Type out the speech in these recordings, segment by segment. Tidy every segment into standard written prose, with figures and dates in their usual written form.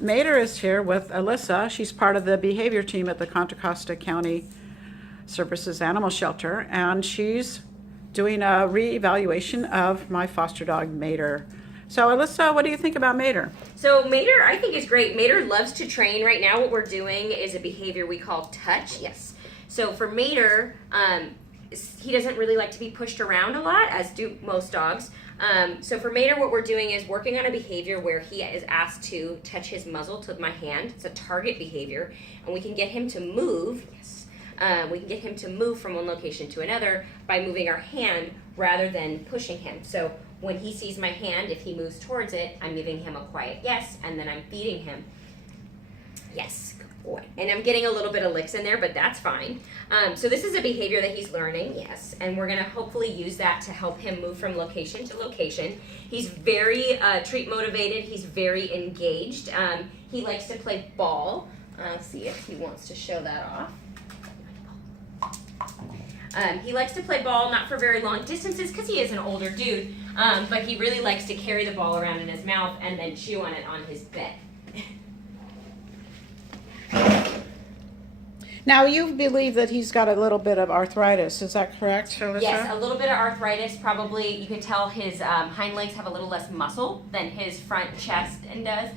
Mater is here with Alyssa. She's part of the behavior team at the Contra Costa County Services Animal Shelter, and she's doing a reevaluation of my foster dog, Mater. So, Alyssa, what do you think about Mater? So Mater, I think, is great. Mater loves to train. Right now what we're doing is a behavior we call touch. Yes. So for Mater, he doesn't really like to be pushed around a lot, as do most dogs. So for Mater, what we're doing is working on a behavior where he is asked to touch his muzzle to my hand. It's a target behavior, and we can get him to move. Yes. We can get him to move from one location to another by moving our hand rather than pushing him. So when he sees my hand, if he moves towards it, I'm giving him a quiet yes, and then I'm feeding him. Yes, good boy. And I'm getting a little bit of licks in there, but that's fine. So this is a behavior that he's learning, yes, and we're going to hopefully use that to help him move from location to location. He's very treat motivated. He's very engaged. He likes to play ball. See if he wants to show that off. He likes to play ball, not for very long distances because he is an older dude, but he really likes to carry the ball around in his mouth and then chew on it on his bed. Now, you believe that he's got a little bit of arthritis. Is that correct, Alyssa? Yes, a little bit of arthritis. Probably, you can tell his hind legs have a little less muscle than his front chest does.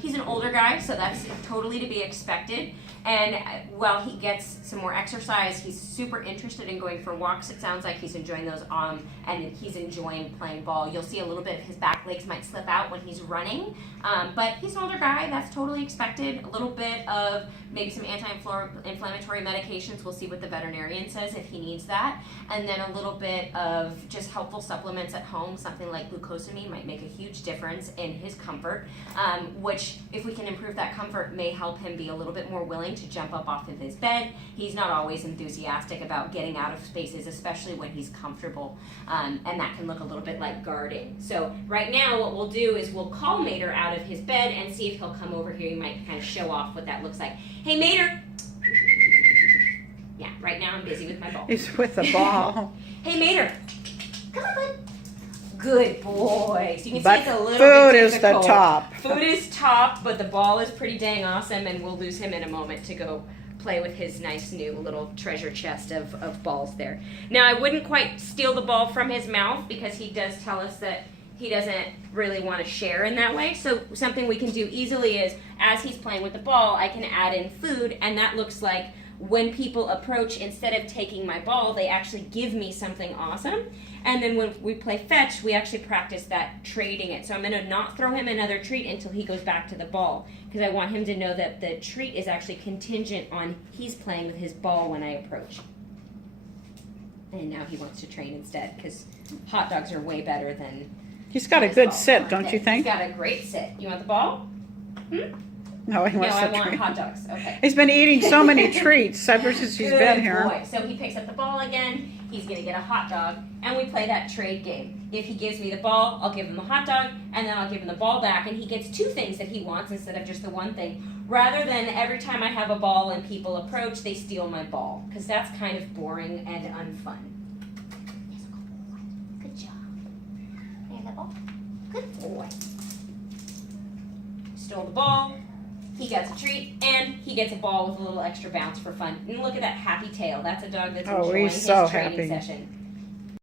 He's an older guy, so that's totally to be expected. And while he gets some more exercise, he's super interested in going for walks. It sounds like he's enjoying those, and he's enjoying playing ball. You'll see a little bit of his back legs might slip out when he's running, but he's an older guy. That's totally expected. A little bit of maybe some anti-inflammatory medications. We'll see what the veterinarian says if he needs that. And then a little bit of just helpful supplements at home. Something like glucosamine might make a huge difference in his comfort, which, if we can improve that comfort, may help him be a little bit more willing to jump up off of his bed. He's not always enthusiastic about getting out of spaces, especially when he's comfortable, and that can look a little bit like guarding. So right now what we'll do is we'll call Mater out of his bed and see if he'll come over here. You might kind of show off what that looks like. Hey, Mater! Yeah, right now I'm busy with my ball. He's with the ball. Hey, Mater! Come on, bud. Good boy. So you can But see it's a little food bit is the difficult. top. Food is top, but the ball is pretty dang awesome, and we'll lose him in a moment to go play with his nice new little treasure chest of balls there. Now, I wouldn't quite steal the ball from his mouth because he does tell us that he doesn't really want to share in that way. So something we can do easily is, as he's playing with the ball, I can add in food, and that looks like when people approach, instead of taking my ball, they actually give me something awesome. And then when we play fetch, we actually practice that trading it. So I'm going to not throw him another treat until he goes back to the ball, because I want him to know that the treat is actually contingent on he's playing with his ball when I approach. And now he wants to train instead, because hot dogs are way better than... He's got a good sit, don't you think? He's got a great sit. You want the ball? No, he wants I the want treat. hot dogs. Okay. He's been eating so many treats ever since he's been here. Boy. So he picks up the ball again. He's going to get a hot dog, and we play that trade game. If he gives me the ball, I'll give him the hot dog, and then I'll give him the ball back, and he gets two things that he wants instead of just the one thing. Rather than every time I have a ball and people approach, they steal my ball, because that's kind of boring and unfun. Yes, good job. There's the ball. Good boy. Stole the ball. He gets a treat, and he gets a ball with a little extra bounce for fun. And look at that happy tail. That's a dog that's enjoying his so training happy. session.